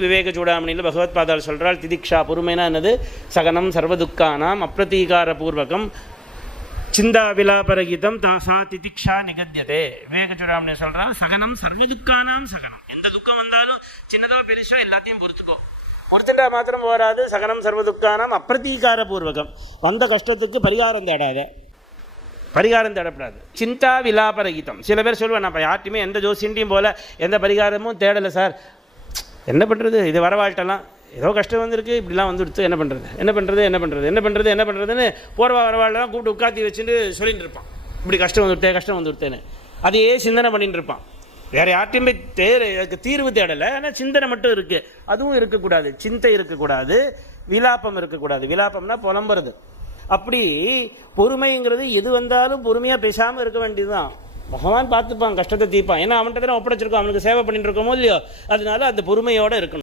விவேக சூடாமணியில் பகவத் பாதால் சொல்கிறாள், திதிக்ஷா பொறுமைனா என்னது? சகனம் சர்வதுக்கானாம் அப்பிரதீகார பூர்வகம் சிந்தா விலாபரகிதம் சா திதிக்ஷா நிகத்தியதே. விவேக சூடாமணி சொல்கிறான், சகனம் சர்வதுக்கானாம் சகனம். எந்த துக்கம் வந்தாலும் சின்னதோ பெருசோ எல்லாத்தையும் பொறுத்துக்கோ. பொறுத்துட்டா மாத்திரம் போராது. சகனம் சர்வதுக்கானாம் அப்பிரதீகார பூர்வகம். வந்த கஷ்டத்துக்கு பரிகாரம் தேடாத, பரிகாரம் தேடப்படாது. சிந்தா விலாபரகிதம். சில பேர் சொல்லுவேன், நான் யார்ட்டையுமே எந்த ஜோசியன்ட்டையும் போல எந்த பரிகாரமும் தேடலை சார், என்ன பண்ணுறது, இது வரவாழ்ட்டெல்லாம் ஏதோ கஷ்டம் வந்திருக்கு, இப்படிலாம் வந்துடுத்து, என்ன பண்ணுறது என்ன பண்ணுறது என்ன பண்ணுறது என்ன பண்ணுறது என்ன பண்ணுறதுன்னு போர்வா வரவாழ்லாம் கூப்பிட்டு உட்காத்தி வச்சுட்டு சொல்லிட்டு இருப்பான். இப்படி கஷ்டம் வந்துடுத்தேன்னு அதையே சிந்தனை பண்ணிட்டு இருப்பான். வேறு யார்ட்டையுமே தீர்வு தேடலை, ஆனால் சிந்தனை மட்டும் இருக்குது. அதுவும் இருக்கக்கூடாது, சிந்தை இருக்கக்கூடாது, விலாப்பம் இருக்கக்கூடாது. விலாப்பம்னா புலம்புறது. அப்படி பொறுமைங்கிறது எது வந்தாலும் பொறுமையாக பேசாமல் இருக்க வேண்டியதுதான். பகவான் பார்த்துப்பான், கஷ்டத்தை தீர்ப்பான். ஏன்னா அவன்கிட்ட தான் ஒப்படைச்சிருக்கோம், அவனுக்கு சேவை பண்ணிட்டு இருக்கோமோ இல்லையோ, அதனால அந்த பொறுமையோடு இருக்கணும்.